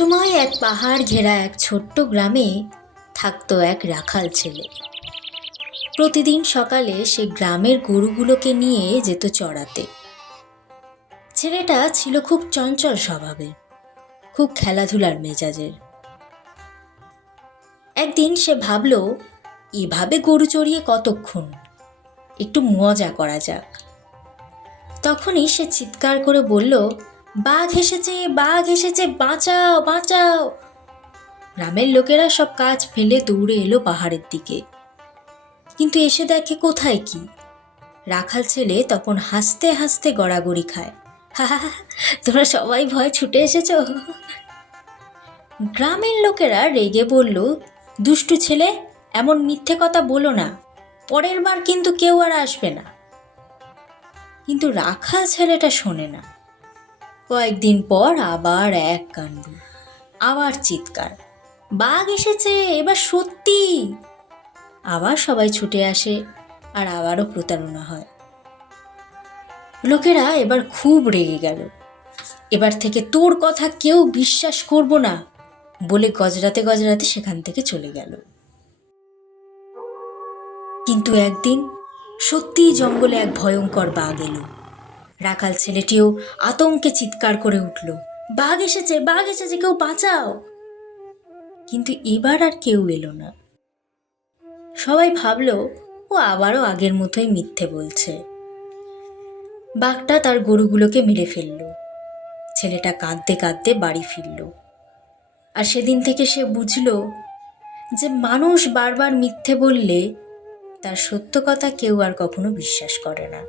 একসময় এক পাহাড় ঘেরা এক ছোট্ট গ্রামে থাকতো এক রাখাল ছেলে। প্রতিদিন সকালে সে গ্রামের গরুগুলোকে নিয়ে যেত চড়াতে। ছেলেটা ছিল খুব চঞ্চল স্বভাবের, খুব খেলাধুলার মেজাজের। একদিন সে ভাবল, এভাবে গরু চড়িয়ে কতক্ষণ, একটু মজা করা যাক। তখনই সে চিৎকার করে বলল, বাঘ এসেছে, বাঘ এসেছে, বাঁচাও বাঁচাও। গ্রামের লোকেরা সব কাজ ফেলে দৌড়ে এলো পাহাড়ের দিকে, কিন্তু এসে দেখে কোথায় কি। রাখাল ছেলে তখন হাসতে হাসতে গড়াগড়ি খায়, হা হা হা, তোমরা সবাই ভয় ছুটে এসেছ। গ্রামের লোকেরা রেগে বলল, দুষ্টু ছেলে, এমন মিথ্যে কথা বলো না, পরের বার কিন্তু কেউ আর আসবে না। কিন্তু রাখাল ছেলেটা শোনে না। কয়েকদিন পর আবার এক কাণ্ড, আবার চিৎকার, বাঘ এসেছে, এবার সত্যি। আবার সবাই ছুটে আসে, আর আবারও প্রতারণা হয়। লোকেরা এবার খুব রেগে গেল। এবার থেকে তোর কথা কেউ বিশ্বাস করব না বলে গজরাতে গজরাতে সেখান থেকে চলে গেল। কিন্তু একদিন সত্যিই জঙ্গলে এক ভয়ঙ্কর বাঘ এলো। রাখাল ছেলেটিও আতঙ্কে চিৎকার করে উঠল, বাঘ এসেছে, বাঘ এসেছে, কেউ বাঁচাও। কিন্তু এবার আর কেউ এলো না। সবাই ভাবল, ও আবারও আগের মতোই মিথ্যে বলছে। বাঘটা তার গরুগুলোকে মেরে ফেলল। ছেলেটা কাঁদতে কাঁদতে বাড়ি ফিরল। আর সেদিন থেকে সে বুঝল যে মানুষ বারবার মিথ্যে বললে তার সত্য কথা কেউ আর কখনো বিশ্বাস করে না।